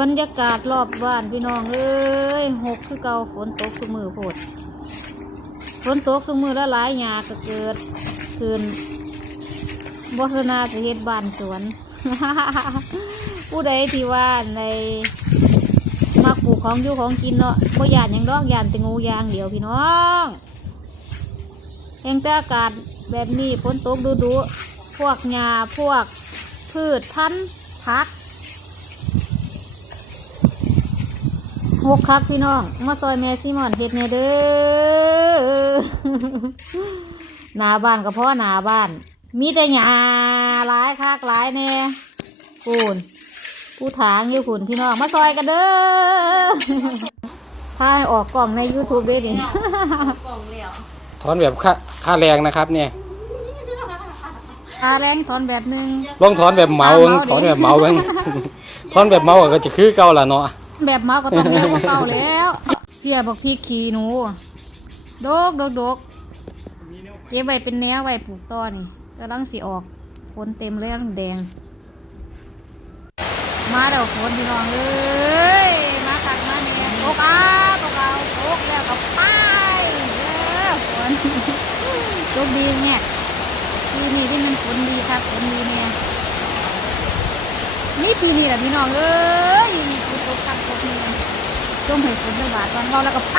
บรรยากาศรอบบ้านพี่น้องเอ้ยหกคือเก่าฝนตกทุกมือโพดฝนตกทุกมือแล้วหลายหยาก็เกิดขึ้นบสนาจะเฮ็ดบ้านสวน ผู้ใดที่ว่าในมักปลูกของอยู่ของกินเนาะบ่ยานยังดอกยานแต่งูยางเดียวพี่น้องแห่งแต่อากาศแบบนี้ฝนตกดูดูพวกหญ้าพวกพืชพันธุ์ผัก หกครับพี่น้อง มาซอยแม่ซิมอนเฮ็ดแน่เด้อหนาบ้านก็เพราะหนาบ้าน มีแต่หญ้าหลายคักหลายแน่ปูนผู้ถางอยู่ฝุ่นพี่น้อง มาซอยกันเด้อถ้าให้ออกกล่องใน YouTube ด้วยดิถอนแบบค่าค่าแรงนะครับเนี่ยค่าแรงถอนแบบหนึงลองถอนแบบเหมาเบิ่งถอนแบบเหมาเบิ่งถอนแบบเหมาก็จะคือเก่าละเนาะ แบบเมาก็ต้องเร็วกว่าเก่าแล้วเพียบอกพี่ขี่หนูโดกโดกโดกเก็บไว้เป็นแนวไว้ปลูกต้อนี่กำลังสิออกฝนเต็มเลยทั้งแดง มาเดี๋ยวฝนพี่น้องเอ้ยมาตักมาเนี่ยตกเอาตกเอาตกแล้วก็ไปเด้อฝนโชคดีเนี่ยปีนี้ที่มันฝนดีครับฝนดีเนี่ยนี่ปีนี้แหละพี่น้องเอ้ยมีฝนตกคักตกเนี่ย จมให้ฝนระบาดวันเราแล้วก็ไป